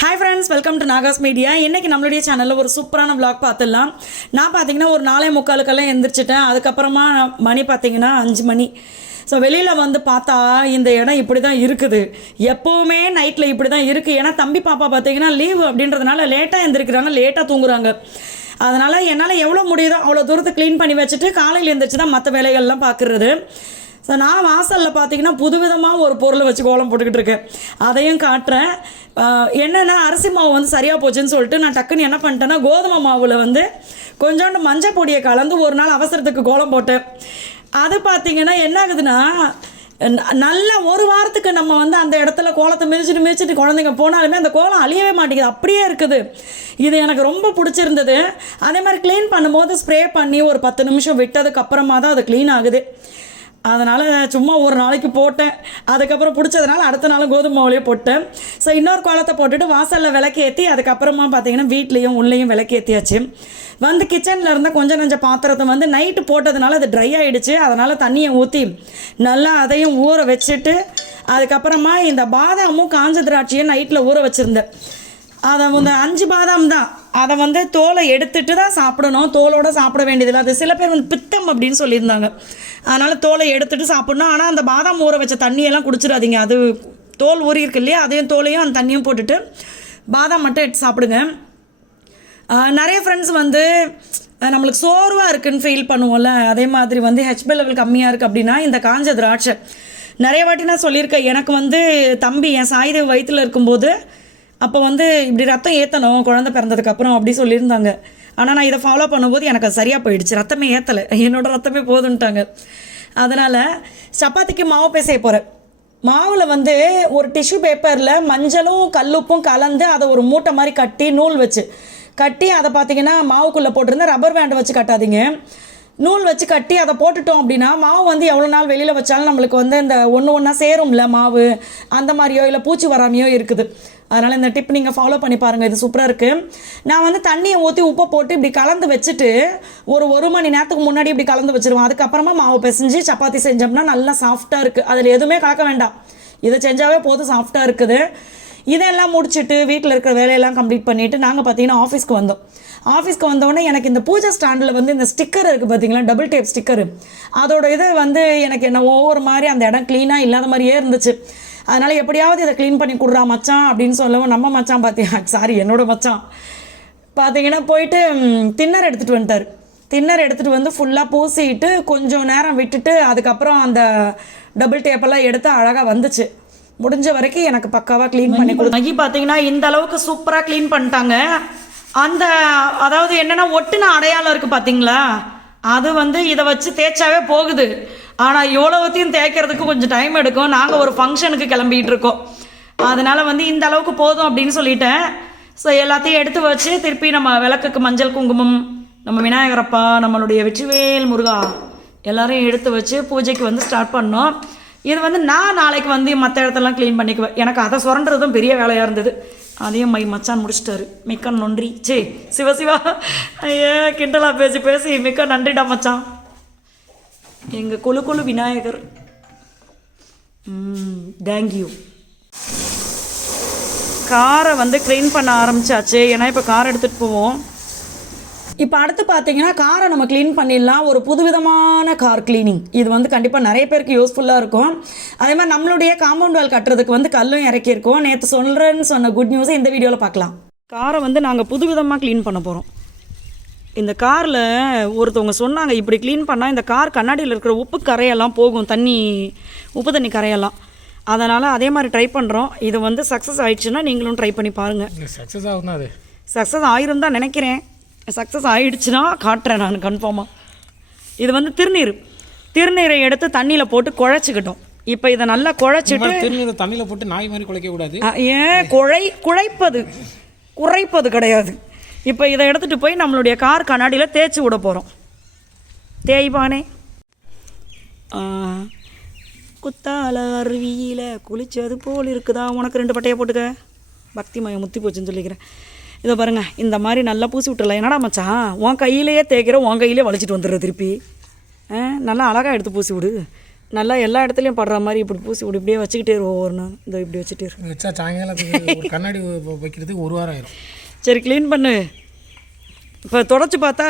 Hi friends, welcome to Nahash media. இன்றைக்கி நம்மளுடைய சேனலில் ஒரு சூப்பரான விளாக் பார்த்துடலாம். நான் பார்த்தீங்கன்னா ஒரு 4:45 எழுந்திரிச்சிட்டேன். அதுக்கப்புறமா மணி பார்த்தீங்கன்னா 5 மணி. ஸோ வெளியில் வந்து பார்த்தா இந்த இடம் இப்படி தான் இருக்குது. எப்போவுமே நைட்டில் இப்படி தான் இருக்குது. ஏன்னா தம்பி பாப்பா பார்த்தீங்கன்னா லீவு அப்படின்றதுனால லேட்டாக எழுந்திரிக்கிறாங்க, லேட்டாக தூங்குறாங்க. அதனால் என்னால் எவ்வளோ முடியுதோ அவ்வளோ தூரத்தை க்ளீன் பண்ணி வச்சுட்டு காலையில் எழுந்திரிச்சு தான் மற்ற வேலைகள்லாம் பார்க்குறது. ஸோ நான் வாசலில் பார்த்தீங்கன்னா புதுவிதமாக ஒரு பொருளை வச்சு கோலம் போட்டுக்கிட்டு இருக்கேன். அதையும் காட்டுறேன். என்னென்னா அரிசி மாவு வந்து சரியாக போச்சுன்னு சொல்லிட்டு நான் டக்குன்னு என்ன பண்ணிட்டேன்னா கோதுமை மாவில் வந்து கொஞ்சோண்டு மஞ்சள் பொடியை கலந்து ஒரு நாள் அவசரத்துக்கு கோலம் போட்டேன். அது பார்த்திங்கன்னா என்ன ஆகுதுன்னா, நல்லா ஒரு வாரத்துக்கு நம்ம வந்து அந்த இடத்துல கோலத்தை மிதிச்சிட்டு குழந்தைங்க போனாலுமே அந்த கோலம் அழியவே மாட்டேங்குது, அப்படியே இருக்குது. இது எனக்கு ரொம்ப பிடிச்சிருந்தது. அதே மாதிரி க்ளீன் பண்ணும்போது ஸ்ப்ரே பண்ணி ஒரு 10 நிமிஷம் விட்டதுக்கு அப்புறமா தான் அது க்ளீன் ஆகுது. அதனால் சும்மா ஒரு நாளைக்கு போட்டேன். அதுக்கப்புறம் பிடிச்சதுனால அடுத்த நாள் கோதுமை மாவுலேயே போட்டேன். ஸோ இன்னொரு கோலத்தை போட்டுட்டு வாசலில் விளக்கேற்றி அதுக்கப்புறமா பார்த்தீங்கன்னா வீட்லேயும் உள்ளேயும் விளக்கேற்றியாச்சு. வந்து கிச்சனில் இருந்த கொஞ்சம் நஞ்ச பாத்திரத்தை வந்து நைட்டு போட்டதுனால அது ட்ரை ஆகிடுச்சு. அதனால் தண்ணியை ஊற்றி நல்லா அதையும் ஊற வச்சுட்டு அதுக்கப்புறமா இந்த பாதாமும் காஞ்ச திராட்சையும் நைட்டில் ஊற வச்சுருந்தேன். அதை வந்து 5 பாதாம் தான். அதை வந்து தோலை எடுத்துட்டு தான் சாப்பிடணும், தோலோடு சாப்பிட வேண்டியதில்லை. அது சில பேர் வந்து பித்தம் அப்படின்னு சொல்லியிருந்தாங்க. அதனால் தோலை எடுத்துகிட்டு சாப்பிட்ணும். ஆனால் அந்த பாதாம் ஊற வச்ச தண்ணியெல்லாம் குடிச்சிடாதீங்க. அது தோல் ஊறி இருக்கு இல்லையா, அதையும் தோலையும் அந்த தண்ணியும் போட்டுட்டு பாதாம் மட்டும் எடுத்து சாப்பிடுங்க. நிறைய ஃப்ரெண்ட்ஸ் வந்து நம்மளுக்கு சோர்வாக இருக்குதுன்னு ஃபீல் பண்ணுவோம்ல, அதே மாதிரி வந்து ஹெச்பி லெவல் கம்மியாக இருக்குது அப்படின்னா இந்த காஞ்ச திராட்சை நிறைய வாட்டி நான் சொல்லியிருக்கேன். எனக்கு வந்து தம்பி என் சாய்தேவ் வயிற்றில் இருக்கும்போது அப்போ வந்து இப்படி ரத்தம் ஏற்றணும் குழந்தை பிறந்ததுக்கப்புறம் அப்படி சொல்லியிருந்தாங்க. ஆனால் நான் இதை ஃபாலோ பண்ணும்போது எனக்கு அது சரியாக போயிடுச்சு. ரத்தமே ஏற்றலை, என்னோடய ரத்தமே போதுன்ட்டாங்க. அதனால் சப்பாத்திக்கு மாவு பேசைய போகிறேன். மாவில் வந்து ஒரு டிஷ்யூ பேப்பரில் மஞ்சளும் கல்லுப்பும் கலந்து அதை ஒரு மூட்டை மாதிரி கட்டி நூல் வச்சு கட்டி அதை பார்த்திங்கன்னா மாவுக்குள்ளே போட்டிருந்தேன். ரப்பர் பேண்டு வச்சு கட்டாதீங்க, நூல் வச்சு கட்டி அதை போட்டுட்டோம் அப்படின்னா மாவு வந்து எவ்வளோ நாள் வெளியில் வச்சாலும் நம்மளுக்கு வந்து இந்த ஒன்றா சேரும்ல மாவு, அந்த மாதிரியோ இல்லை பூச்சி வராமையோ இருக்குது. அதனால் இந்த டிப் நீங்கள் ஃபாலோ பண்ணி பாருங்கள், இது சூப்பராக இருக்குது. நான் வந்து தண்ணியை ஊற்றி உப்பை போட்டு இப்படி கலந்து வச்சுட்டு ஒரு மணி நேரத்துக்கு முன்னாடி இப்படி கலந்து வச்சுருவோம். அதுக்கப்புறமா மாவு பிசைஞ்சு சப்பாத்தி செஞ்சோம்னா நல்லா சாஃப்டாக இருக்குது. அதில் எதுவுமே கலக்க வேண்டாம், இதை செஞ்சாவே போதும், சாஃப்டாக இருக்குது. இதெல்லாம் முடிச்சுட்டு வீட்டில் இருக்கிற வேலையெல்லாம் கம்ப்ளீட் பண்ணிவிட்டு நாங்கள் பார்த்தீங்கன்னா ஆஃபீஸ்க்கு வந்தோம். ஆஃபீஸ்க்கு வந்தோடனே எனக்கு இந்த பூஜை ஸ்டாண்டில் வந்து இந்த ஸ்டிக்கர் இருக்குது பார்த்தீங்களா, டபுள் டேப் ஸ்டிக்கரு, அதோட இது வந்து எனக்கு என்ன ஒவ்வொரு மாதிரி அந்த இடம் க்ளீனாக இல்லாத மாதிரியே இருந்துச்சு. அதனால் எப்படியாவது இதை க்ளீன் பண்ணி கொடுறா மச்சான் அப்படின்னு சொல்லவும் நம்ம மச்சான் சாரி என்னோட மச்சான் பார்த்தீங்கன்னா போயிட்டு தின்னர் எடுத்துகிட்டு வந்துட்டார். தின்னர் எடுத்துகிட்டு வந்து ஃபுல்லாக பூசிட்டு கொஞ்சம் நேரம் விட்டுட்டு அதுக்கப்புறம் அந்த டபுள் டேப்பெல்லாம் எடுத்து அழகாக வந்துச்சு. முடிஞ்ச வரைக்கும் எனக்கு பக்காவாக க்ளீன் பண்ணி கொடுத்தாங்க. பார்த்தீங்கன்னா இந்த அளவுக்கு சூப்பராக க்ளீன் பண்ணிட்டாங்க. அந்த அதாவது என்னென்னா ஒட்டுன அடையாளம் இருக்குது பார்த்தீங்களா, அது வந்து இதை வச்சு தேய்ச்சாவே போகுது. ஆனால் இவ்வளோத்தையும் தேய்க்கிறதுக்கு கொஞ்சம் டைம் எடுக்கும். நாங்கள் ஒரு ஃபங்க்ஷனுக்கு கிளம்பிகிட்டு இருக்கோம், அதனால் வந்து இந்த அளவுக்கு போதும் அப்படின்னு சொல்லிட்டேன். ஸோ எல்லாத்தையும் எடுத்து வச்சு திருப்பி நம்ம விளக்குக்கு மஞ்சள் குங்குமம், நம்ம விநாயகரப்பா, நம்மளுடைய வெற்றிவேல் முருகா எல்லாரையும் எடுத்து வச்சு பூஜைக்கு வந்து ஸ்டார்ட் பண்ணோம். இது வந்து நான் நாளைக்கு வந்து மற்ற இடத்தெல்லாம் க்ளீன் பண்ணிக்குவேன். எனக்கு அதை சுரண்டுறதும் பெரிய வேலையாக இருந்தது. அதையும் மச்சான் முடிச்சிட்டாரு. மிக்க நன்றி. சிவசிவா ஐயா கிண்டலா பேசி மிக்க நன்றிடா மச்சான். எங்கள் குழு விநாயகர், தேங்க்யூ. காரை வந்து க்ளீன் பண்ண ஆரம்பித்தாச்சு. ஏன்னா இப்போ கார் எடுத்துகிட்டு போவோம். இப்போ அடுத்து பார்த்தீங்கன்னா காரை நம்ம க்ளீன் பண்ணிடலாம். ஒரு புதுவிதமான கார் க்ளீனிங், இது வந்து கண்டிப்பாக நிறைய பேருக்கு யூஸ்ஃபுல்லாக இருக்கும். அதே மாதிரி நம்மளுடைய காம்பவுண்ட் வால் கட்டுறதுக்கு வந்து கல்லும் இறக்கியிருக்கோம். நேற்று சொல்கிறேன்னு சொன்ன குட் நியூஸை இந்த வீடியோவில் பார்க்கலாம். காரை வந்து நாங்கள் புதுவிதமாக க்ளீன் பண்ண போகிறோம். இந்த காரில் ஒருத்தவங்க சொன்னாங்க இப்படி க்ளீன் பண்ணால் இந்த கார் கண்ணாடியில் இருக்கிற உப்பு கரையெல்லாம் போகும், உப்பு தண்ணி கரையெல்லாம். அதனால் அதே மாதிரி ட்ரை பண்ணுறோம். இது வந்து சக்ஸஸ் ஆகிடுச்சுன்னா நீங்களும் ட்ரை பண்ணி பாருங்கள். சக்ஸஸ் ஆகுதுன்னா அது சக்ஸஸ் ஆகிரும் தான் நினைக்கிறேன். சக்ஸஸ் ஆகிடுச்சுன்னா காட்டுறேன் நான் கன்ஃபார்மாக. இது வந்து திருநீரை எடுத்து தண்ணியில் போட்டு குழைச்சிக்கிட்டோம். இப்போ இதை நல்லா குழைச்சிட்டு திருநீரை தண்ணியில் போட்டு நாய் மாதிரி குழைக்கக்கூடாது. ஏன் குறைப்பது கிடையாது. இப்போ இதை எடுத்துகிட்டு போய் நம்மளுடைய கார் கண்ணாடியில் தேய்ச்சி விட போகிறோம். தேய்பானே குத்தால அருவியில் குளிச்சது போல் இருக்குதா, உனக்கு 2 பட்டையை போட்டுக்க, பக்தி மயம் முத்தி போச்சுன்னு சொல்லிக்கிறேன். இதை பாருங்கள், இந்த மாதிரி நல்லா பூசி விட்டுறலாம். என்னடா மச்சான் உன் கையிலேயே தேய்க்கிற, உன் கையிலே வலிச்சிட்டு வந்துடுற திருப்பி. நல்லா அழகாக எடுத்து பூசி விடு. நல்லா எல்லா இடத்துலையும் படுற மாதிரி இப்படி பூசி இப்படியே வச்சுக்கிட்டே ஒவ்வொரு நாள் இந்த இப்படி வச்சுட்டே இது வச்சா சாயங்காலத்துக்கு ஒரு கண்ணாடி வைக்கிறதுக்கு 1 வாரம் ஆயிரும். சரி க்ளீன் பண்ணு. இப்போ தொடச்சி பார்த்தா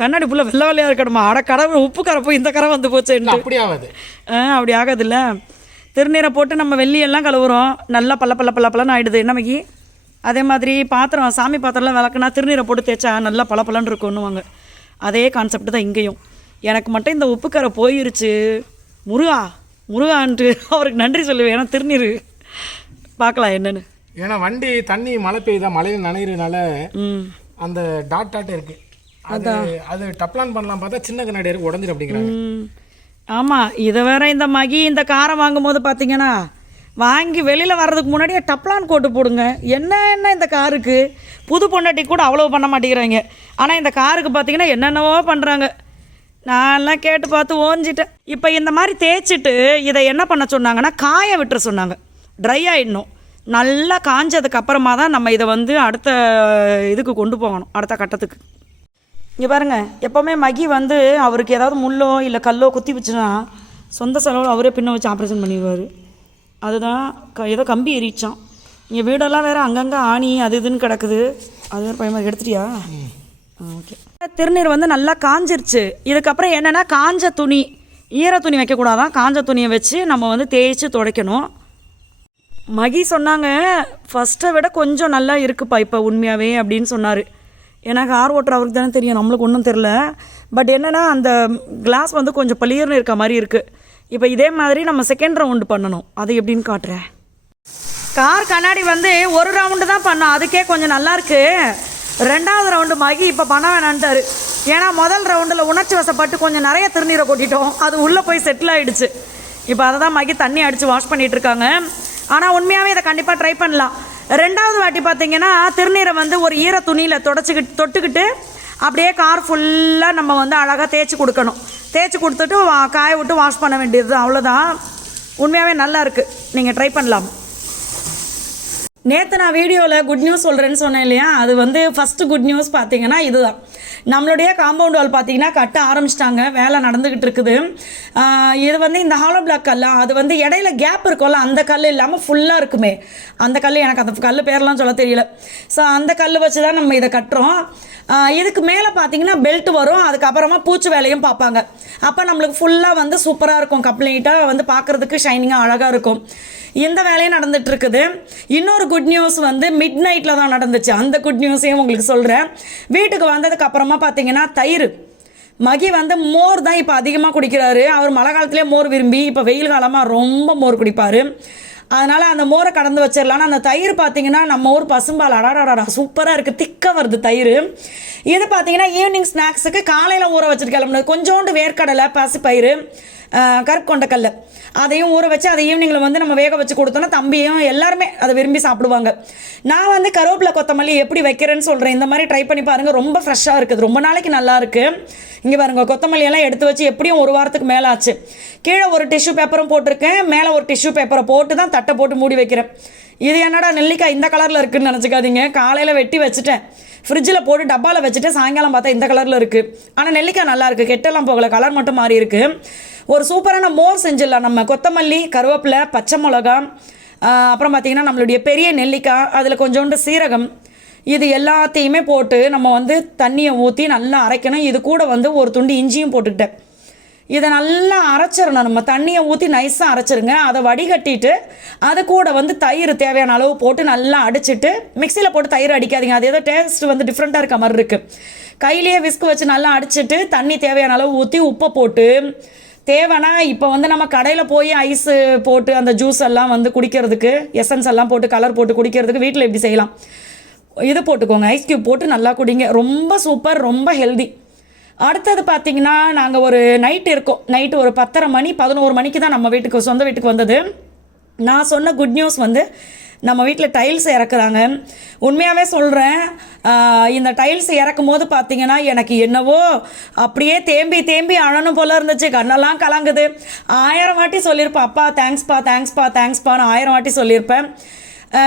கண்ணாடி ஃபுல்லாக வெள்ளை வெள்ளையாக இருக்கணுமா? அட கடவுள், உப்பு கரை போய் இந்த கரை வந்து போச்சு. அப்படி ஆகாது. அப்படி ஆகாதுல்ல. திருநீரை போட்டு நம்ம வெள்ளியெல்லாம் கழுவுறோம், நல்லா பல்லன்னு ஆகிடுது. என்ன மகி? அதே மாதிரி பாத்திரம், சாமி பாத்திரம்லாம் விளக்குனா திருநீரை போட்டு தேய்ச்சா நல்லா பல்லன்னு இருக்குன்னுவாங்க. அதே கான்செப்ட் தான் இங்கேயும். எனக்கு மட்டும் இந்த உப்பு கரை போயிருச்சு, முருகான்ட்டு அவருக்கு நன்றி சொல்லுவேன். ஏன்னா திருநீர் பார்க்கலாம் என்னன்னு. ஏன்னா வண்டி தண்ணி மழை பெய்யுதா, மழையில் நனைகிறதுனால அந்த டாட் இருக்கு. அது டப்ளான் பண்ணலாம் பார்த்தா சின்ன கண்ணாடி இருக்கு, உடஞ்சிடும் அப்படிங்கிறாங்க. ஆமாம், இதை வேற இந்த மகி இந்த காரை வாங்கும் போது பார்த்தீங்கன்னா வாங்கி வெளியில் வர்றதுக்கு முன்னாடியே டப்ளான் கோட்டு போடுங்க. என்ன இந்த காருக்கு புது பொண்டாட்டி கூட அவ்வளோ பண்ண மாட்டேங்கிறாங்க. ஆனால் இந்த காருக்கு பார்த்தீங்கன்னா என்னென்னவோ பண்ணுறாங்க. நான்லாம் கேட்டு பார்த்து ஓஞ்சிட்டேன். இப்போ இந்த மாதிரி தேய்ச்சிட்டு இதை என்ன பண்ண சொன்னாங்கன்னா காய விட்டுற சொன்னாங்க. ட்ரை ஆகிடணும். நல்லா காஞ்சதுக்கு அப்புறமா தான் நம்ம இதை வந்து அடுத்த இதுக்கு கொண்டு போகணும், அடுத்த கட்டத்துக்கு. இங்கே பாருங்கள், எப்போவுமே மகி வந்து அவருக்கு ஏதாவது முள்ளோ இல்லை கல்லோ குத்தி வச்சுன்னா சொந்த செலவில் அவரே பின்ன வச்சு ஆப்ரேஷன் பண்ணிடுவார். அதுதான் ஏதோ கம்பி எரிச்சான். இங்கே வீடெல்லாம் வேறு அங்கங்கே ஆணி அது இதுன்னு கிடக்குது. அது வேறு பயமாக எடுத்துட்டியா? ஓகே. திருநீர் வந்து நல்லா காஞ்சிருச்சு. இதுக்கப்புறம் என்னென்னா காஞ்ச துணி, ஈர துணி வைக்கக்கூடாதான், காஞ்ச துணியை வச்சு நம்ம வந்து தேய்ச்சி துடைக்கணும். மகி சொன்னாங்க ஃபஸ்ட்டை விட கொஞ்சம் நல்லா இருக்குப்பா இப்போ உண்மையாகவே அப்படின்னு சொன்னார். எனக்கு கார் ஓட்டுற அவருக்கு தானே தெரியும், நம்மளுக்கு ஒன்றும் தெரில. பட் என்னென்னா அந்த கிளாஸ் வந்து கொஞ்சம் பளிர்னு இருக்க மாதிரி இருக்குது. இப்போ இதே மாதிரி நம்ம செகண்ட் ரவுண்டு பண்ணணும். அது எப்படின்னு காட்டுறேன். கார் கண்ணாடி வந்து ஒரு ரவுண்டு தான் பண்ணோம், அதுக்கே கொஞ்சம் நல்லாயிருக்கு. 2வது ரவுண்டு மகி இப்போ பண்ண வேணான்ட்டார். ஏன்னா முதல் ரவுண்டில் உணர்ச்சி வசப்பட்டு கொஞ்சம் நிறைய திருநீரை கொட்டிட்டோம், அது உள்ளே போய் செட்டில் ஆகிடுச்சு. இப்போ அதை தான் மகி தண்ணி அடித்து வாஷ் பண்ணிகிட்ருக்காங்க. ஆனால் உண்மையாகவே இதை கண்டிப்பாக ட்ரை பண்ணலாம். 2வது வாட்டி பார்த்தீங்கன்னா திருநீரை வந்து ஒரு ஈர துணியில் தொட்டுக்கிட்டு அப்படியே கார் ஃபுல்லாக நம்ம வந்து அழகாக தேய்ச்சி கொடுக்கணும். தேய்ச்சி கொடுத்துட்டு காய விட்டு வாஷ் பண்ண வேண்டியது, அவ்வளோதான். உண்மையாகவே நல்லா இருக்குது, நீங்கள் ட்ரை பண்ணலாம். நேற்று நான் வீடியோவில் குட் நியூஸ் சொல்கிறேன்னு சொன்னேன் இல்லையா? அது வந்து ஃபஸ்ட்டு குட் நியூஸ் பார்த்தீங்கன்னா இதுதான். நம்மளுடைய காம்பவுண்ட் வால் பார்த்தீங்கன்னா கட்ட ஆரம்பிச்சிட்டாங்க, வேலை நடந்துக்கிட்டு இருக்குது. இது வந்து இந்த ஹாலோ பிளாக் கல், அது வந்து இடையில கேப் இருக்கும்ல, அந்த கல் இல்லாமல் ஃபுல்லாக இருக்குமே அந்த கல், எனக்கு அந்த கல் பேரெலாம் சொல்ல தெரியல. ஸோ அந்த கல் வச்சு தான் நம்ம இதை கட்டுறோம். இதுக்கு மேலே பார்த்தீங்கன்னா பெல்ட் வரும், அதுக்கப்புறமா பூச்சி வேலையும் பார்ப்பாங்க. அப்போ நம்மளுக்கு ஃபுல்லாக வந்து சூப்பராக இருக்கும், கம்ப்ளீட்டாக வந்து பார்க்குறதுக்கு ஷைனிங்காக அழகாக இருக்கும். இந்த வேலையும் நடந்துட்டு இருக்குது. இன்னொரு குட் நியூஸ் வந்து மிட் நைட்டில் தான் நடந்துச்சு, அந்த குட் நியூஸையும் உங்களுக்கு சொல்கிறேன். வீட்டுக்கு வந்ததுக்கு அப்புறமா பார்த்தீங்கன்னா தயிர், மகி வந்து மோர் தான் இப்போ அதிகமாக குடிக்கிறாரு. அவர் மழை காலத்துலேயே மோர் விரும்பி, இப்போ வெயில் காலமாக ரொம்ப மோர் குடிப்பார். அதனால் அந்த மோரை கடந்து வச்சிடலான்னு அந்த தயிர் பார்த்தீங்கன்னா நம்ம ஊர் பசும்பால், அடாடாடா சூப்பராக இருக்குது, திக்காக வருது தயிர். இது பார்த்தீங்கன்னா ஈவினிங் ஸ்நாக்ஸுக்கு காலையில் ஊற வச்சுட்டு கிளம்புனது. கொஞ்சோண்டு வேர்க்கடலை, பசுப்பயிறு, கருப்பு கொண்டக்கல்ல அதையும் ஊற வச்சு அதை ஈவினிங்கில் வந்து நம்ம வேக வச்சு கொடுத்தோன்னா தம்பியும் எல்லாருமே அதை விரும்பி சாப்பிடுவாங்க. நான் வந்து கருவேப்பிலை கொத்தமல்லி எப்படி வைக்கிறேன்னு சொல்கிறேன், இந்த மாதிரி ட்ரை பண்ணி பாருங்கள், ரொம்ப ஃப்ரெஷ்ஷாக இருக்குது, ரொம்ப நாளைக்கு நல்லாயிருக்கு. இங்கே பாருங்கள், கொத்தமல்லியெல்லாம் எடுத்து வச்சு எப்படியும் 1 வாரத்துக்கு மேலே ஆச்சு. கீழே ஒரு டிஷ்யூ பேப்பரும் போட்டிருக்கேன், மேலே ஒரு டிஷ்யூ பேப்பரை போட்டு தான் தட்டை போட்டு மூடி வைக்கிறேன். இது என்னடா நெல்லிக்காய் இந்த கலரில் இருக்குதுன்னு நினச்சிக்காதீங்க, காலையில் வெட்டி வச்சுட்டேன், ஃப்ரிட்ஜில் போட்டு டப்பாவில் வச்சுட்டு சாயங்காலம் பார்த்தா இந்த கலரில் இருக்குது. ஆனால் நெல்லிக்காய் நல்லாயிருக்கு, கெட்டெல்லாம் போகலை, கலர் மட்டும் மாறி இருக்குது. ஒரு சூப்பரான மோர் செஞ்சிடலாம் நம்ம. கொத்தமல்லி, கருவேப்பிலை, பச்சை மிளகா, அப்புறம் பார்த்திங்கன்னா நம்மளுடைய பெரிய நெல்லிக்காய், அதில் கொஞ்சோண்டு சீரகம், இது எல்லாத்தையுமே போட்டு நம்ம வந்து தண்ணியை ஊற்றி நல்லா அரைக்கணும். இது கூட வந்து ஒரு துண்டு இஞ்சியும் போட்டுக்கிட்டேன். இதை நல்லா அரைச்சிடணும், நம்ம தண்ணியை ஊற்றி நைஸாக அரைச்சிருங்க. அதை வடிகட்டிட்டு அது கூட வந்து தயிர் தேவையான அளவு போட்டு நல்லா அடிச்சுட்டு, மிக்சியில் போட்டு தயிர் அடிக்காதீங்க, அது ஏதோ டேஸ்ட் வந்து டிஃப்ரெண்ட்டாக இருக்க மாதிரி இருக்குது. கையிலேயே விஸ்க் வச்சு நல்லா அடிச்சுட்டு தண்ணி தேவையான அளவு ஊற்றி உப்பை போட்டு தேவைன்னா இப்போ வந்து நம்ம கடையில் போய் ஐஸு போட்டு அந்த ஜூஸ் எல்லாம் வந்து குடிக்கிறதுக்கு, எசன்ஸ் எல்லாம் போட்டு கலர் போட்டு குடிக்கிறதுக்கு வீட்டில் எப்படி செய்யலாம், இது போட்டுக்கோங்க, ஐஸ் க்யூப் போட்டு நல்லா குடிங்க, ரொம்ப சூப்பர், ரொம்ப ஹெல்தி. அடுத்தது பார்த்திங்கன்னா நாங்கள் ஒரு நைட்டு இருக்கோம், நைட்டு ஒரு 10:30 மணி 11 மணிக்கு தான் நம்ம வீட்டுக்கு சொந்த வீட்டுக்கு வந்தது. நான் சொன்ன குட் நியூஸ் வந்து நம்ம வீட்டில் டைல்ஸ் இறக்குறாங்க. உண்மையாகவே சொல்கிறேன், இந்த டைல்ஸ் இறக்கும் போது பார்த்தீங்கன்னா எனக்கு என்னவோ அப்படியே தேம்பி அழணும் போல் இருந்துச்சு, கண்ணெல்லாம் கலங்குது. 1000 வாட்டி சொல்லியிருப்பேன், அப்பா தேங்க்ஸ்ப்பா தேங்க்ஸ்ப்பான்னு 1000 வாட்டி சொல்லியிருப்பேன்.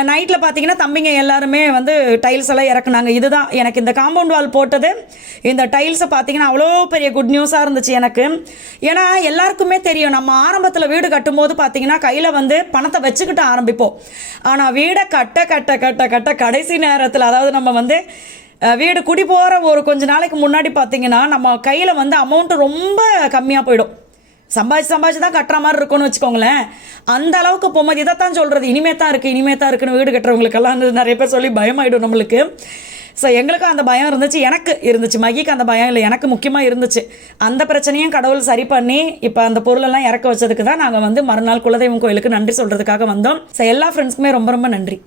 நைட்டில் பார்த்தீங்கன்னா தம்பிங்க எல்லாருமே வந்து டைல்ஸ் எல்லாம் இறக்குனாங்க. இதுதான் எனக்கு இந்த காம்பவுண்ட் வால் போட்டது. இந்த டைல்ஸை பார்த்தீங்கன்னா அவ்வளோ பெரிய குட் நியூஸாக இருந்துச்சு எனக்கு. ஏன்னா எல்லாருக்குமே தெரியும், நம்ம ஆரம்பத்தில் வீடு கட்டும்போது பார்த்தீங்கன்னா கையில் வந்து பணத்தை வச்சுக்கிட்டு ஆரம்பிப்போம். ஆனால் வீடை கட்ட கட்ட கட்ட கட்ட கடைசி நேரத்தில், அதாவது நம்ம வந்து வீடு குடி போகிற ஒரு கொஞ்ச நாளைக்கு முன்னாடி பார்த்தீங்கன்னா நம்ம கையில் வந்து அமௌண்ட்டு ரொம்ப கம்மியாக போயிடும். சம்பாதிச்சு தான் கட்டுற மாதிரி இருக்கும்னு வச்சுக்கோங்களேன். அந்த அளவுக்கு போகும்போது இதைத்தான் சொல்கிறது, இனிமே தான் இருக்குன்னு வீடு கட்டுறவங்களுக்கெல்லாம் நிறைய பேர் சொல்லி பயமாயிடும் நம்மளுக்கு. ஸோ எங்களுக்கும் அந்த பயம் இருந்துச்சு, எனக்கு இருந்துச்சு, மகிக்கு அந்த பயம் இல்லை, எனக்கு முக்கியமாக இருந்துச்சு. அந்த பிரச்சனையும் கடவுள் சரி பண்ணி இப்போ அந்த பொருளெல்லாம் இறக்க வச்சதுக்கு தான் நாங்கள் வந்து மறுநாள் குலதெய்வம் கோயிலுக்கு நன்றி சொல்கிறதுக்காக வந்தோம். ஸோ எல்லா ஃப்ரெண்ட்ஸ்க்குமே ரொம்ப ரொம்ப நன்றி.